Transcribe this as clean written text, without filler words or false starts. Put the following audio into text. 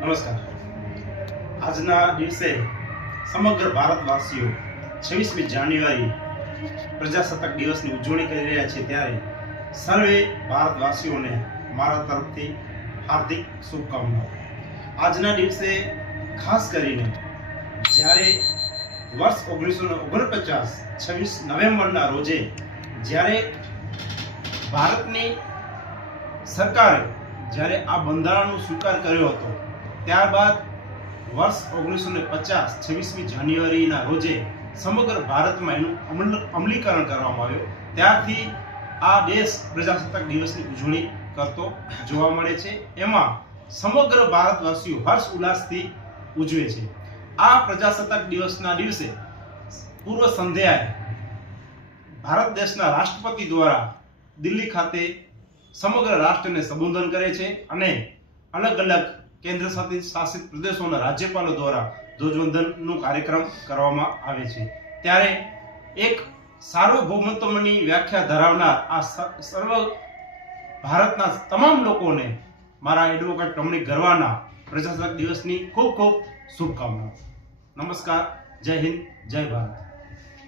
નમસ્કાર. આજના દિવસે સમગ્ર ભારતવાસીઓ 26મી જાન્યુઆરી પ્રજાસત્તાક દિવસની ઉજવણી કરી રહ્યા છે, ત્યારે સર્વે ભારતવાસીઓને મારા તરફથી હાર્દિક શુભકામનાઓ. આજના દિવસે ખાસ કરીને જ્યારે વર્ષ 1949 26 નવેમ્બરના રોજે જ્યારે ભારતની સરકારે જ્યારે આ બંધારણનો સ્વીકાર કર્યો હતો, ત્યારબાદ વર્ષ 1950 26મી જાન્યુઆરીના રોજે સમગ્ર ભારતમાં એનું અમલીકરણ કરવામાં આવ્યું. ત્યારથી આ દેશ પ્રજાસત્તાક દિવસની ઉજવણી કરતો જોવા મળે છે. એમાં સમગ્ર ભારતવાસીઓ હર્ષ ઉલ્લાસથી ઉજવે છે. આ પ્રજાસત્તાક દિવસના દિવસે પૂર્વ સંધ્યાએ ભારત દેશના રાષ્ટ્રપતિ દ્વારા દિલ્હી ખાતે સમગ્ર રાષ્ટ્રને સંબોધન કરે છે અને અલગ અલગ કેન્દ્ર શાસિત પ્રદેશોના રાજ્યપાલો દ્વારા ધ્વજવંદનનો કાર્યક્રમ કરવામાં આવે છે. ત્યારે એક સાર્વભૌમત્વની વ્યાખ્યા ધરાવનાર આ સર્વ ભારતના તમામ લોકોને મારા એડવોકેટ રમણીક ગરવાના પ્રજાસત્તાક દિવસની ખૂબ ખૂબ શુભકામનાઓ. નમસ્કાર. જય હિન્દ, જય ભારત.